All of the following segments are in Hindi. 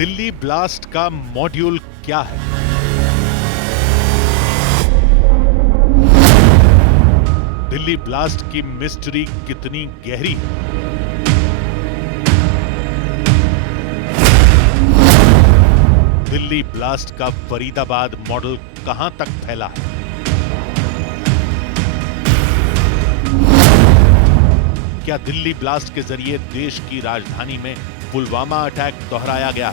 दिल्ली ब्लास्ट का मॉड्यूल क्या है? दिल्ली ब्लास्ट की मिस्ट्री कितनी गहरी है? दिल्ली ब्लास्ट का फरीदाबाद मॉडल कहां तक फैला है? क्या दिल्ली ब्लास्ट के जरिए देश की राजधानी में पुलवामा अटैक दोहराया गया?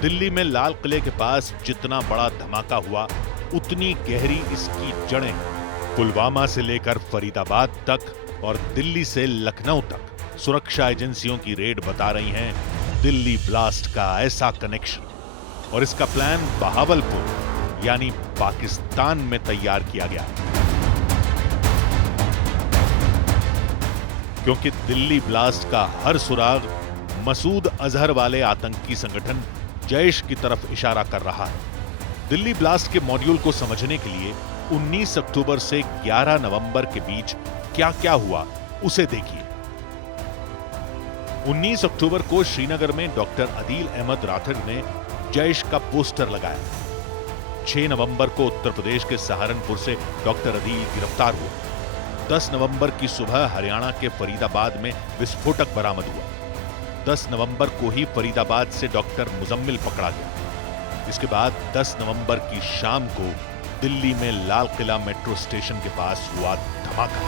दिल्ली में लाल किले के पास जितना बड़ा धमाका हुआ, उतनी गहरी इसकी जड़ें हैं। पुलवामा से लेकर फरीदाबाद तक और दिल्ली से लखनऊ तक सुरक्षा एजेंसियों की रेड बता रही हैं दिल्ली ब्लास्ट का ऐसा कनेक्शन। और इसका प्लान बहावलपुर यानी पाकिस्तान में तैयार किया गया, क्योंकि दिल्ली ब्लास्ट का हर सुराग मसूद अजहर वाले आतंकी संगठन जैश की तरफ इशारा कर रहा है। दिल्ली ब्लास्ट के मॉड्यूल को समझने के लिए 19 अक्टूबर से 11 नवंबर के बीच क्या क्या हुआ उसे देखिए। 19 अक्टूबर को श्रीनगर में डॉक्टर अदील अहमद राठिर ने जैश का पोस्टर लगाया। 6 नवंबर को उत्तर प्रदेश के सहारनपुर से डॉक्टर अदील गिरफ्तार हुआ। 10 नवंबर की सुबह हरियाणा के फरीदाबाद में विस्फोटक बरामद हुआ। 10 नवंबर को ही फरीदाबाद से डॉक्टर मुजम्मिल पकड़ा गया। इसके बाद 10 नवंबर की शाम को दिल्ली में लाल किला मेट्रो स्टेशन के पास हुआ धमाका।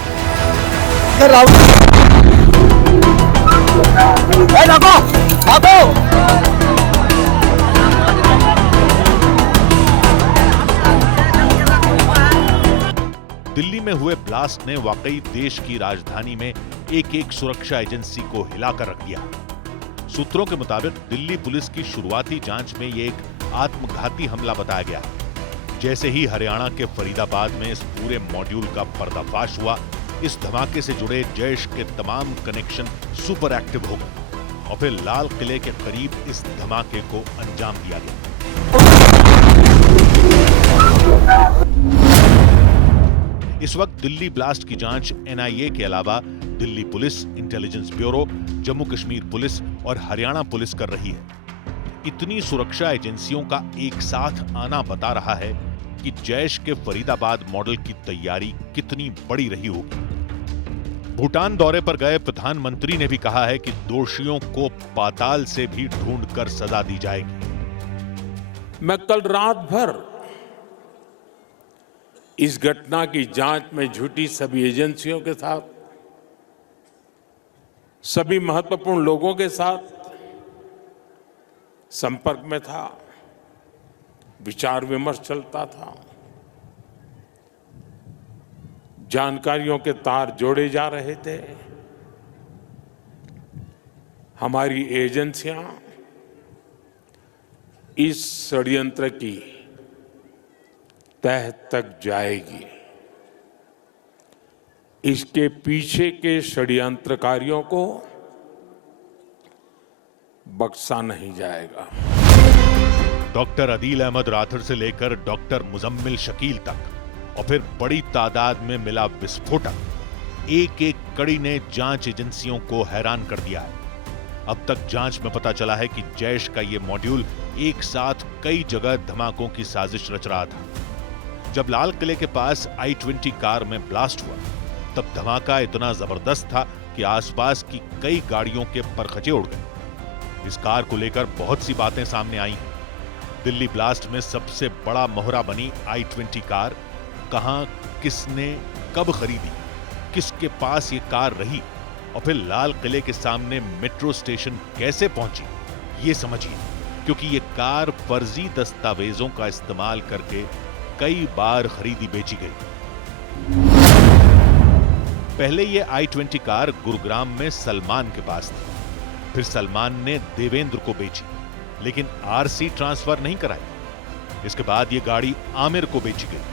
दिल्ली में हुए ब्लास्ट ने वाकई देश की राजधानी में एक एक सुरक्षा एजेंसी को हिलाकर रख दिया। सूत्रों के मुताबिक दिल्ली पुलिस की शुरुआती जांच में यह एक आत्मघाती हमला बताया गया। जैसे ही हरियाणा के फरीदाबाद में इस पूरे मॉड्यूल का पर्दाफाश हुआ, इस धमाके से जुड़े जैश के तमाम कनेक्शन सुपर एक्टिव हो गए और फिर लाल किले के करीब इस धमाके को अंजाम दिया गया। इस वक्त दिल्ली ब्लास्ट की जांच एनआईए के अलावा Delhi police, intelligence bureau, Jammu Kashmir police और हरियाणा पुलिस कर रही है। इतनी सुरक्षा एजेंसियों का एक साथ आना बता रहा है कि जैश के फरीदाबाद मॉडल की तैयारी कितनी बड़ी रही होगी। भूटान दौरे पर गए प्रधानमंत्री ने भी कहा है कि दोषियों को पाताल से भी ढूंढकर सजा दी जाएगी। मैं कल रात भर इस घटना की जांच में जुटी सभी एजेंसियों के साथ, सभी महत्वपूर्ण लोगों के साथ संपर्क में था, विचार विमर्श चलता था, जानकारियों के तार जोड़े जा रहे थे। हमारी एजेंसियां इस षड्यंत्र की तह तक जाएगी। इसके पीछे के षड्यंत्रकारियों को बख्शा नहीं जाएगा। डॉक्टर अदील अहमद राठिर से लेकर डॉक्टर मुजम्मिल शकील तक और फिर बड़ी तादाद में मिला विस्फोटक, एक एक कड़ी ने जांच एजेंसियों को हैरान कर दिया है। अब तक जांच में पता चला है कि जैश का यह मॉड्यूल एक साथ कई जगह धमाकों की साजिश रच रहा था। जब लाल किले के पास I-20 कार में ब्लास्ट हुआ, तब धमाका इतना जबरदस्त था कि आसपास की कई गाड़ियों के परखचे उड़ गए। इस कार को लेकर बहुत सी बातें सामने आई। दिल्ली ब्लास्ट में सबसे बड़ा मोहरा बनी I-20 कार कहां, किसने, कब खरीदी, किसके पास ये कार रही और फिर लाल किले के सामने मेट्रो स्टेशन कैसे पहुंची, ये समझिए। क्योंकि ये कार फर्जी दस्तावेजों का इस्तेमाल करके कई बार खरीदी बेची गई। पहले ये I-20 कार गुरुग्राम में सलमान के पास थी, फिर सलमान ने देवेंद्र को बेची, लेकिन आरसी ट्रांसफर नहीं कराई। इसके बाद ये गाड़ी आमिर को बेची गई।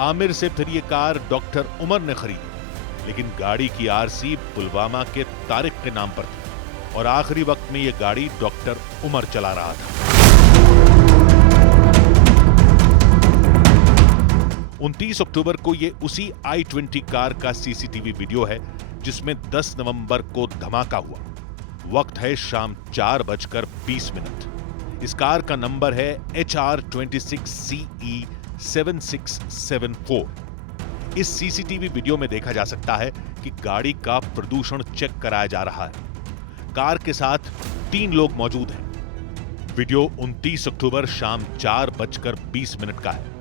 आमिर से फिर ये कार डॉक्टर उमर ने खरीदी, लेकिन गाड़ी की आरसी पुलवामा के तारिक के नाम पर थी और आखिरी वक्त में ये गाड़ी डॉक्टर उमर चला रहा था। 29 अक्टूबर को ये उसी i20 कार का सीसीटीवी वीडियो है जिसमें 10 नवंबर को धमाका हुआ। वक्त है शाम 4:20। इस कार का नंबर है HR26CE 7674। इस सीसीटीवी वीडियो में देखा जा सकता है कि गाड़ी का प्रदूषण चेक कराया जा रहा है। कार के साथ 3 लोग मौजूद हैं। वीडियो 29 अक्टूबर शाम 4:20 का है।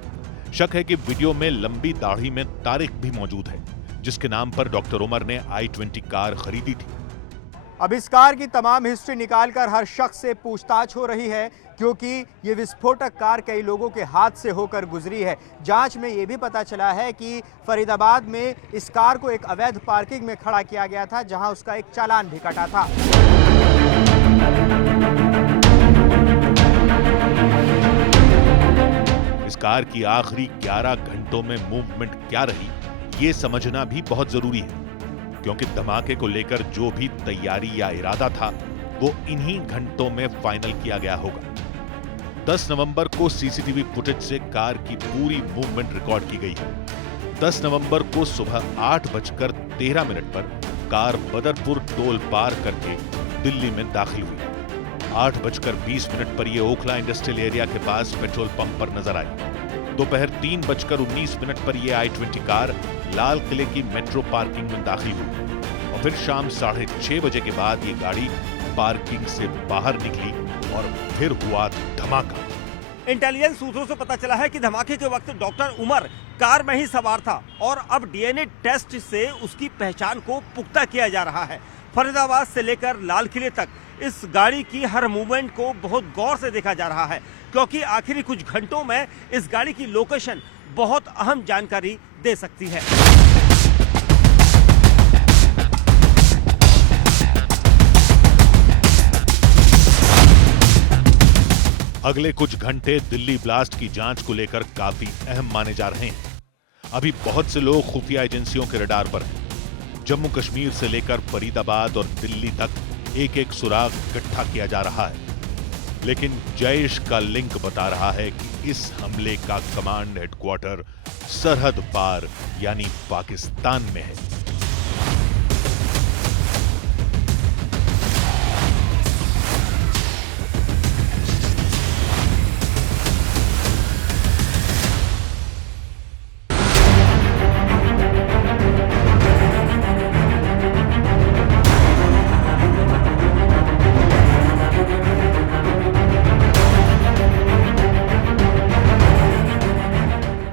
शक है कि वीडियो में लंबी दाढ़ी में तारिक भी मौजूद है, जिसके नाम पर डॉक्टर उमर ने i20 कार खरीदी थी। अब इस कार की तमाम हिस्ट्री निकालकर हर शख्स से पूछताछ हो रही है, क्योंकि ये विस्फोटक कार कई लोगों के हाथ से होकर गुजरी है। जांच में ये भी पता चला है कि फरीदाबाद में इस कार को एक अवैध पार्किंग में खड़ा किया गया था, जहां उसका एक चालान भी कटा था। इस कार की आखिरी 11 घंटों में मूवमेंट क्या रही, ये समझना भी बहुत जरूरी है, क्योंकि धमाके को लेकर जो भी तैयारी या इरादा था वो इन्हीं घंटों में फाइनल किया गया होगा। 10 नवंबर को सीसीटीवी फुटेज से कार की पूरी मूवमेंट रिकॉर्ड की गई है। 10 नवंबर को सुबह 8:13 पर कार बदरपुर टोल पार करके दिल्ली में दाखिल हुई। 8:20 पर यह ओखला इंडस्ट्रियल एरिया के पास पेट्रोल पंप पर नजर आई। दोपहर 3:19 पर यह i20 कार लाल किले की मेट्रो पार्किंग में दाखिल हुई और फिर शाम 6:30 बजे के बाद ये गाड़ी पार्किंग से बाहर निकली और फिर हुआ धमाका। इंटेलिजेंस सूत्रों से पता चला है कि धमाके के वक्त डॉक्टर उमर कार में ही सवार था और अब डीएनए टेस्ट से उसकी पहचान को पुख्ता किया जा रहा है। फरीदाबाद से लेकर लाल किले तक इस गाड़ी की हर मूवमेंट को बहुत गौर से देखा जा रहा है, क्योंकि आखिरी कुछ घंटों में इस गाड़ी की लोकेशन बहुत अहम जानकारी दे सकती है। अगले कुछ घंटे दिल्ली ब्लास्ट की जांच को लेकर काफी अहम माने जा रहे हैं। अभी बहुत से लोग खुफिया एजेंसियों के रडार पर हैं। जम्मू कश्मीर से लेकर फरीदाबाद और दिल्ली तक एक-एक सुराग इकट्ठा किया जा रहा है, लेकिन जैश का लिंक बता रहा है कि इस हमले का कमांड हेडक्वार्टर सरहद पार यानी पाकिस्तान में है।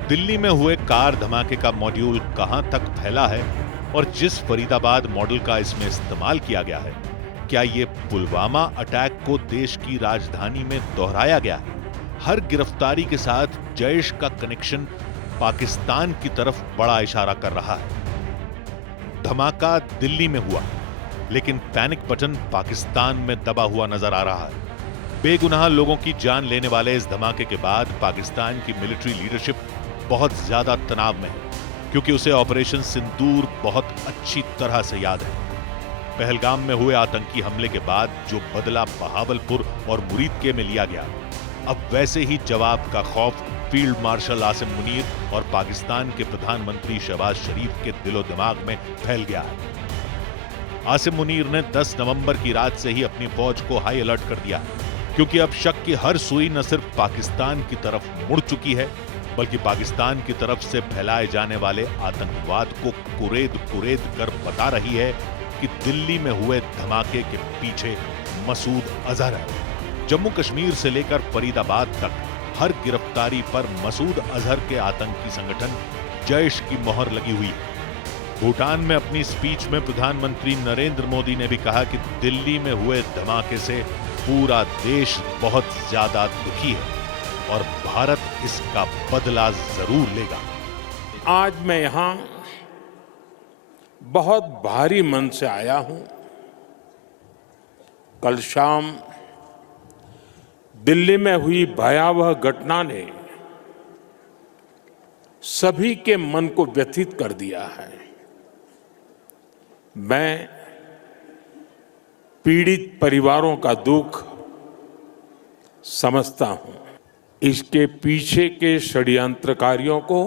दिल्ली में हुए कार धमाके का मॉड्यूल कहां तक फैला है और जिस फरीदाबाद मॉडल का इसमें इस्तेमाल किया गया है, क्या ये पुलवामा अटैक को देश की राजधानी में दोहराया गया है? हर गिरफ्तारी के साथ जैश का कनेक्शन पाकिस्तान की तरफ बड़ा इशारा कर रहा है। धमाका दिल्ली में हुआ, लेकिन पैनिक बटन पाकिस्तान में दबा हुआ नजर आ रहा है। बेगुनाह लोगों की जान लेने वाले इस धमाके के बाद पाकिस्तान की मिलिट्री लीडरशिप बहुत ज्यादा तनाव में है, क्योंकि उसे ऑपरेशन सिंदूर बहुत अच्छी तरह से याद है। पहलगाम में हुए आतंकी हमले के बाद जो बदला बहावलपुर और मुरीदके में लिया गया, अब वैसे ही जवाब का खौफ फील्ड मार्शल आसिम मुनीर और पाकिस्तान के प्रधानमंत्री शहबाज शरीफ के दिलो दिमाग में फैल गया है। आसिम मुनीर ने 10 नवंबर की रात से ही अपनी फौज को हाई अलर्ट कर दिया है, क्योंकि अब शक की हर सुई न सिर्फ पाकिस्तान की तरफ मुड़ चुकी है, बल्कि पाकिस्तान की तरफ से फैलाए जाने वाले आतंकवाद को कुरेद कर बता रही है कि दिल्ली में हुए धमाके के पीछे मसूद अजहर है। जम्मू कश्मीर से लेकर फरीदाबाद तक हर गिरफ्तारी पर मसूद अजहर के आतंकी संगठन जैश की मोहर लगी हुई है। भूटान में अपनी स्पीच में प्रधानमंत्री नरेंद्र मोदी ने भी कहा कि दिल्ली में हुए धमाके से पूरा देश बहुत ज्यादा दुखी है और भारत इसका बदला जरूर लेगा। आज मैं यहां बहुत भारी मन से आया हूं। कल शाम दिल्ली में हुई भयावह घटना ने सभी के मन को व्यथित कर दिया है। मैं पीड़ित परिवारों का दुख समझता हूं। इसके पीछे के षड्यंत्रकारियों को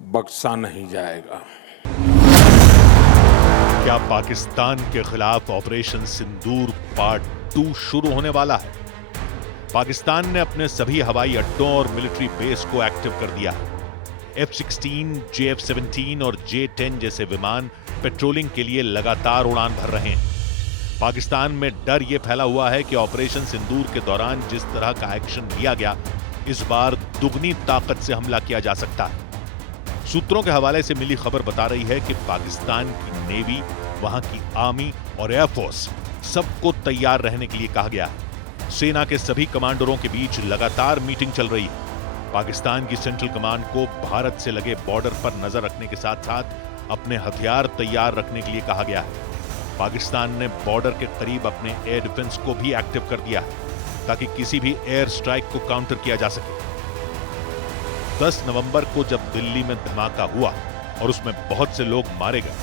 बख्शा नहीं जाएगा। क्या पाकिस्तान के खिलाफ ऑपरेशन सिंदूर पार्ट 2 शुरू होने वाला है? पाकिस्तान ने अपने सभी हवाई अड्डों और मिलिट्री बेस को एक्टिव कर दिया है। F-16, JF-17 और J-10 जैसे विमान पेट्रोलिंग के लिए लगातार उड़ान भर रहे हैं। पाकिस्तान में डर यह फैला हुआ है कि ऑपरेशन सिंदूर के दौरान जिस तरह का एक्शन लिया गया, इस बार दुगनी ताकत से हमला किया जा सकता है। सूत्रों के हवाले से मिली खबर बता रही है कि पाकिस्तान की नेवी, वहां की आर्मी और एयरफोर्स सबको तैयार रहने के लिए कहा गया है। सेना के सभी कमांडरों के बीच लगातार मीटिंग चल रही है। पाकिस्तान की सेंट्रल कमांड को भारत से लगे बॉर्डर पर नजर रखने के साथ साथ अपने हथियार तैयार रखने के लिए कहा गया है। पाकिस्तान ने बॉर्डर के करीब अपने एयर डिफेंस को भी एक्टिव कर दिया है ताकि किसी भी एयर स्ट्राइक को काउंटर किया जा सके। 10 नवंबर को जब दिल्ली में धमाका हुआ और उसमें बहुत से लोग मारे गए,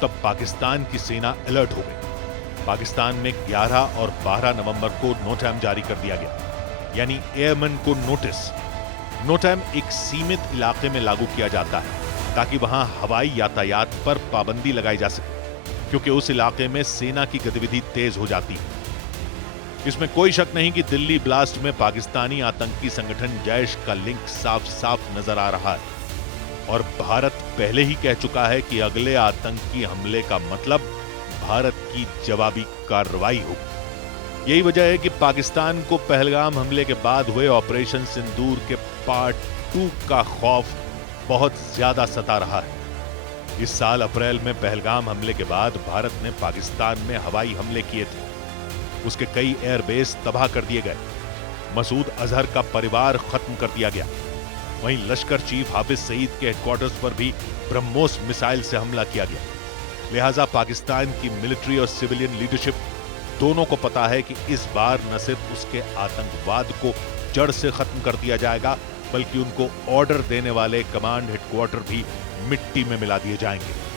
तब पाकिस्तान की सेना अलर्ट हो गई। पाकिस्तान में 11 और 12 नवंबर को नोटैम जारी कर दिया गया, यानी एयरमैन को नोटिस। नोटैम एक सीमित इलाके में लागू किया जाता है ताकि वहां हवाई यातायात पर पाबंदी लगाई जा सके, क्योंकि उस इलाके में सेना की गतिविधि तेज हो जाती है। इसमें कोई शक नहीं कि दिल्ली ब्लास्ट में पाकिस्तानी आतंकी संगठन जैश का लिंक साफ साफ नजर आ रहा है और भारत पहले ही कह चुका है कि अगले आतंकी हमले का मतलब भारत की जवाबी कार्रवाई होगी। यही वजह है कि पाकिस्तान को पहलगाम हमले के बाद हुए ऑपरेशन सिंदूर के पार्ट 2 का खौफ बहुत ज्यादा सता रहा है। इस साल अप्रैल में पहलगाम हमले के बाद भारत ने पाकिस्तान में हवाई हमले किए थे। उसके कई एयरबेस तबाह कर दिए गए। मसूद अजहर का परिवार खत्म कर दिया गया। वहीं लश्कर चीफ हाफिज सईद के हेडक्वार्टर्स पर भी ब्रह्मोस मिसाइल से हमला किया गया। लिहाजा पाकिस्तान की मिलिट्री और सिविलियन लीडरशिप दोनों को पता है कि इस बार न सिर्फ उसके आतंकवाद को जड़ से खत्म कर दिया जाएगा, बल्कि उनको ऑर्डर देने वाले कमांड हेडक्वार्टर भी मिट्टी में मिला दिए जाएंगे।